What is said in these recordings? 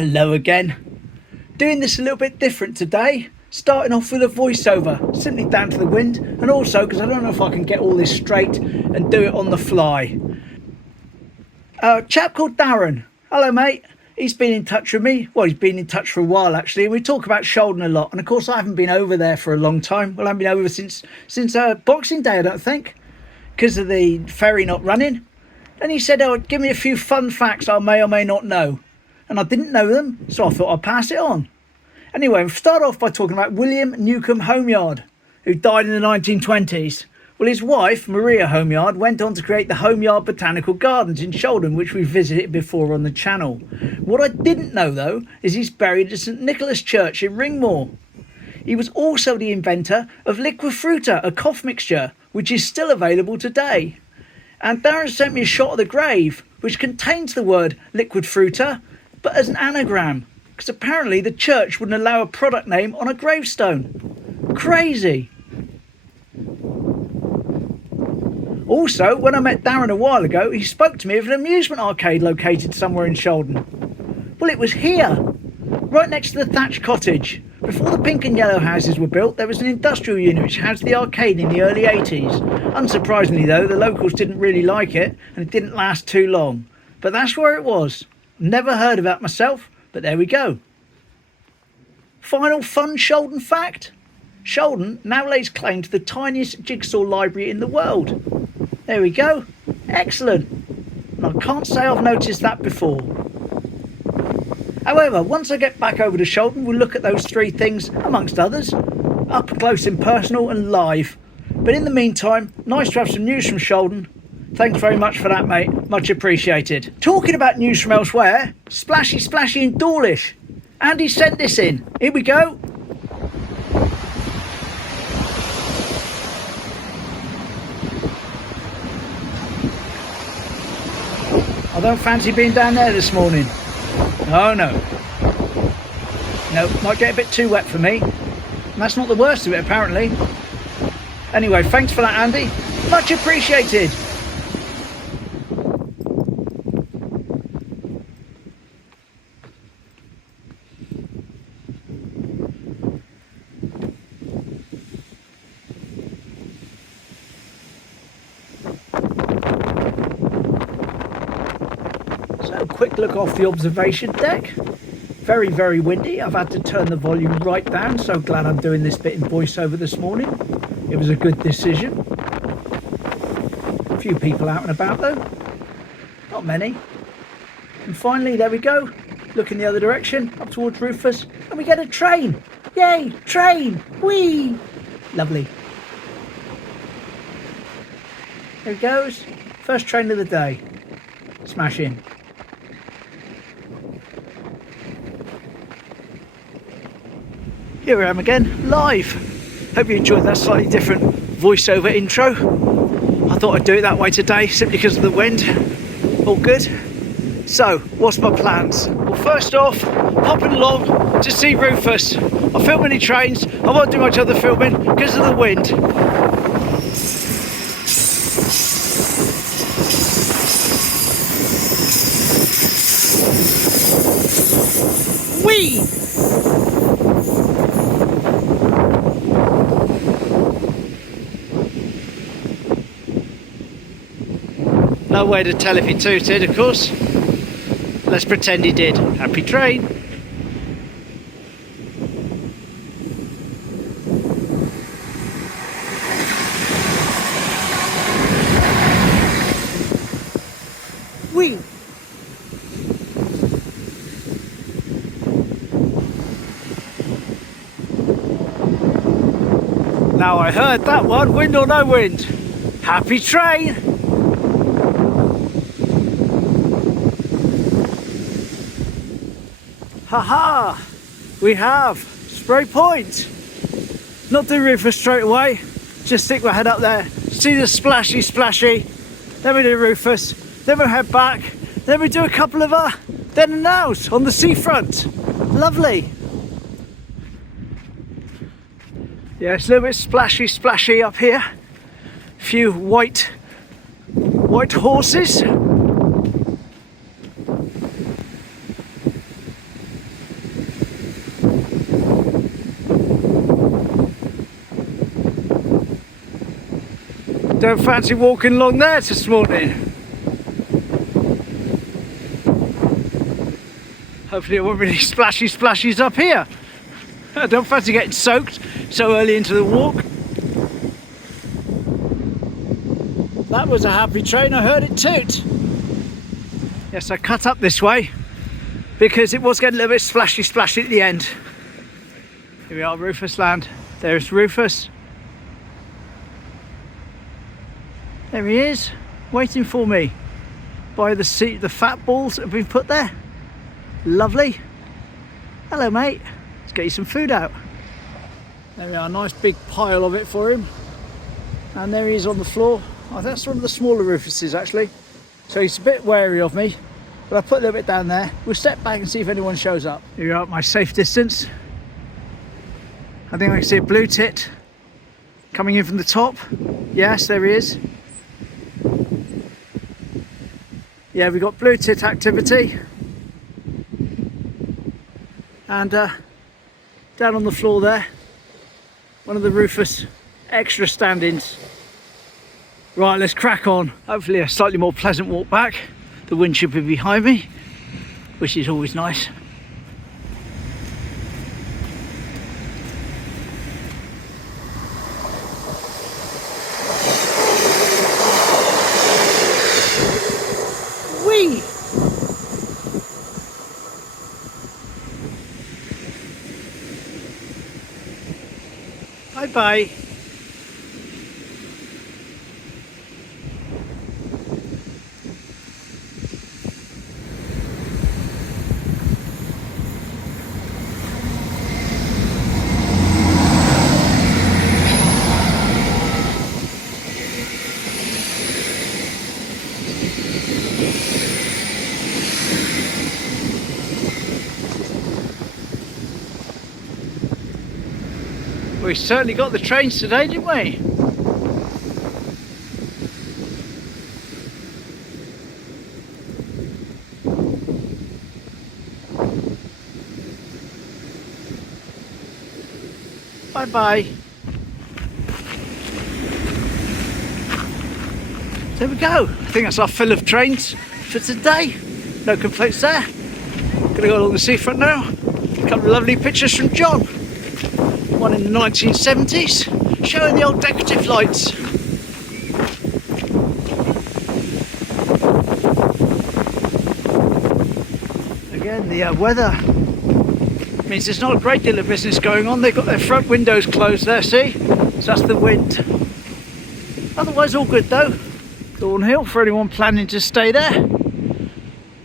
Hello again. Doing this a little bit different today. Starting off with a voiceover, simply down to the wind, and also because I don't know if I can get all this straight and do it on the fly. A chap called Darren. Hello mate. He's been in touch with me. Well, he's been in touch for a while actually, and we talk about Shaldon a lot. And of course I haven't been over there for a long time. Well, I haven't been over since Boxing Day, I don't think, because of the ferry not running. And he said, oh, give me a few fun facts I may or may not know. And I didn't know them, so I thought I'd pass it on. Anyway, we'll start off by talking about William Newcomb Homeyard, who died in the 1920s. Well, his wife, Maria Homeyard, went on to create the Homeyard Botanical Gardens in Shaldon, which we visited before on the channel. What I didn't know, though, is he's buried at St Nicholas Church in Ringmore. He was also the inventor of Liquid Fruta, a cough mixture, which is still available today. And Darren sent me a shot of the grave, which contains the word Liquid Fruta, but as an anagram, because apparently the church wouldn't allow a product name on a gravestone. Crazy. Also, when I met Darren a while ago, he spoke to me of an amusement arcade located somewhere in Shaldon. Well, it was here, right next to the thatched cottage. Before the pink and yellow houses were built, there was an industrial unit which housed the arcade in the early 80s. Unsurprisingly though, the locals didn't really like it, and it didn't last too long. But that's where it was. Never heard of that myself, but there we go. Final fun Shaldon fact. Shaldon now lays claim to the tiniest jigsaw library in the world. There we go. Excellent. And I can't say I've noticed that before. However, once I get back over to Shaldon, we'll look at those three things, amongst others, up close and personal and live. But in the meantime, nice to have some news from Shaldon. Thanks very much for that, mate. Much appreciated. Talking about news from elsewhere, Splashy Splashy in Dawlish. Andy sent this in. Here we go. I don't fancy being down there this morning. Oh no. No, might get a bit too wet for me. And that's not the worst of it apparently. Anyway, thanks for that, Andy. Much appreciated. So, quick look off the observation deck. Very, very windy. I've had to turn the volume right down, so glad I'm doing this bit in voiceover this morning. It was a good decision. A few people out and about though. Not many. And finally, there we go. Look in the other direction, up towards Rufus, and we get a train. Yay, train! Whee! Lovely. There it goes. First train of the day. Smash in. Here I am again, live. Hope you enjoyed that slightly different voiceover intro. I thought I'd do it that way today, simply because of the wind. All good. So, what's my plans? Well, first off, popping along to see Rufus. I film any trains, I won't do much other filming because of the wind. Whee! No way to tell if he tooted, of course. Let's pretend he did. Happy train. Whee! Now I heard that one, wind or no wind. Happy train! Haha! We have Spray Point! Not do Rufus straight away, just stick my head up there, see the splashy splashy, then we do Rufus, then we'll head back, then we do a couple of then and nows on the seafront. Lovely! Yeah, it's a little bit splashy splashy up here. A few white horses. Don't fancy walking along there this morning. Hopefully it won't really splashies up here. I don't fancy getting soaked so early into the walk. That was a happy train, I heard it toot. Yes, I cut up this way because it was getting a little bit splashy at the end. Here we are, Rufus land. There's Rufus. There he is, waiting for me by the seat. The fat balls that have been put there. Lovely. Hello, mate. Let's get you some food out. There we are, nice big pile of it for him. And there he is on the floor. Oh, that's one of the smaller Rufuses actually. So he's a bit wary of me, but I put a little bit down there. We'll step back and see if anyone shows up. Here we are at my safe distance. I think I can see a blue tit coming in from the top. Yes, there he is. Yeah, we've got blue tit activity. And down on the floor there, one of the Rufus extra stand-ins. Right, let's crack on. Hopefully a slightly more pleasant walk back. The wind should be behind me, which is always nice. Whee! Bye-bye. We certainly got the trains today, didn't we? Bye bye. There we go. I think that's our fill of trains for today. No complaints there. Gonna go along the seafront now. A couple of lovely pictures from John. One in the 1970s, showing the old decorative lights. Again, the weather means there's not a great deal of business going on. They've got their front windows closed there, see? So that's the wind. Otherwise all good though. Thornhill for anyone planning to stay there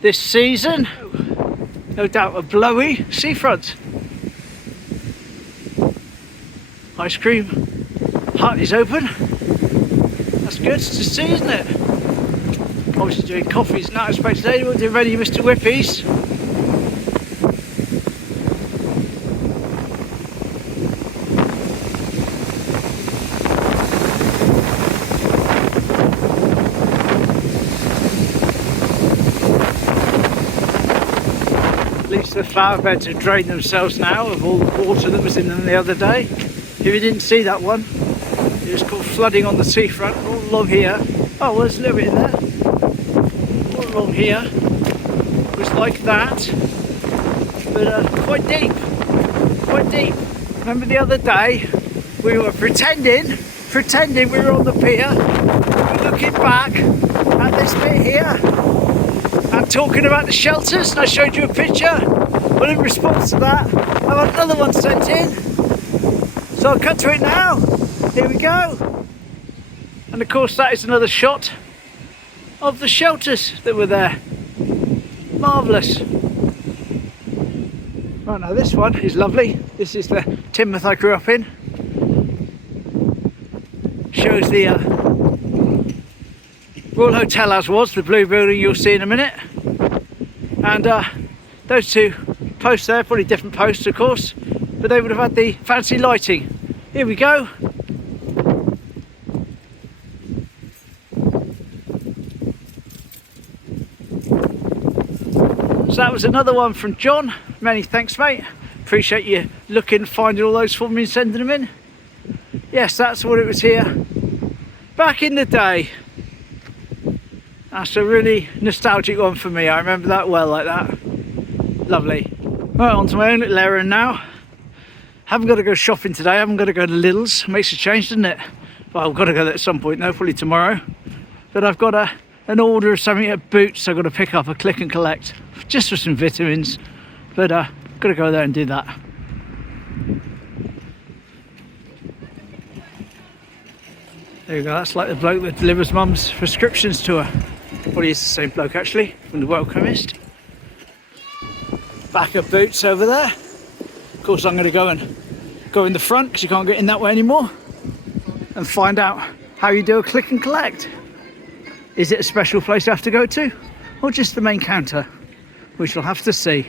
this season. No doubt a blowy seafront. Ice cream hut is open. That's good to see, isn't it? Obviously doing coffees now. I suppose today we'll do ready Mr. Whippies. At least the flower beds have drained themselves now of all the water that was in them the other day. If you didn't see that one, it was called flooding on the seafront, all along here. Oh, well, there's a little bit in there. All along here was like that, but quite deep, quite deep. Remember the other day, we were pretending we were on the pier, we were looking back at this bit here, and talking about the shelters, and I showed you a picture. Well, in response to that, I've had another one sent in. So I'll cut to it now. Here we go. And of course that is another shot of the shelters that were there. Marvellous. Right, now this one is lovely. This is the Teignmouth I grew up in. Shows the Royal Hotel as was, the blue building you'll see in a minute. And those two posts there, probably different posts of course, but they would have had the fancy lighting. Here we go. So that was another one from John. Many thanks, mate. Appreciate you looking, finding all those for me and sending them in. Yes, that's what it was here Back in the day. That's a really nostalgic one for me. I remember that well like that. Lovely. Right, on to my own little errand now. Haven't got to go shopping today. Haven't got to go to Lidl's. Makes a change, doesn't it? Well, I've got to go there at some point though, probably tomorrow. But I've got an order of something at Boots. I've got to pick up a click and collect just for some vitamins. But got to go there and do that. There you go. That's like the bloke that delivers Mum's prescriptions to her. Probably is the same bloke actually, from the World Chemist. Back at Boots over there. Of course, I'm going to go in the front because you can't get in that way anymore, and find out how you do a click and collect. Is it a special place I have to go to, or just the main counter? We shall have to see.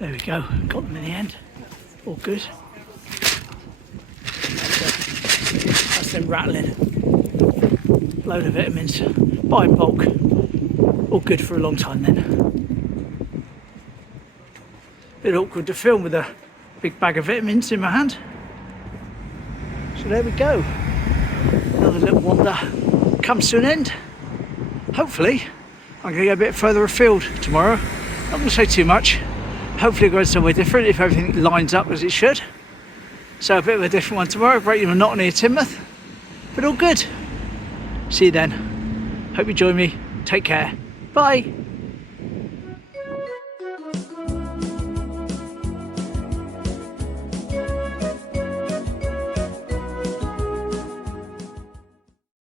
There we go, got them in the end. All good. That's them rattling. Load of vitamins. Buy in bulk. All good for a long time then. Bit awkward to film with a big bag of vitamins in my hand. So there we go. Another little wander comes to an end. Hopefully, I'm going to go a bit further afield tomorrow. Not going to say too much. Hopefully going somewhere different if everything lines up as it should. So a bit of a different one tomorrow, break the monotony of Teignmouth, but all good. See you then. Hope you join me. Take care. Bye.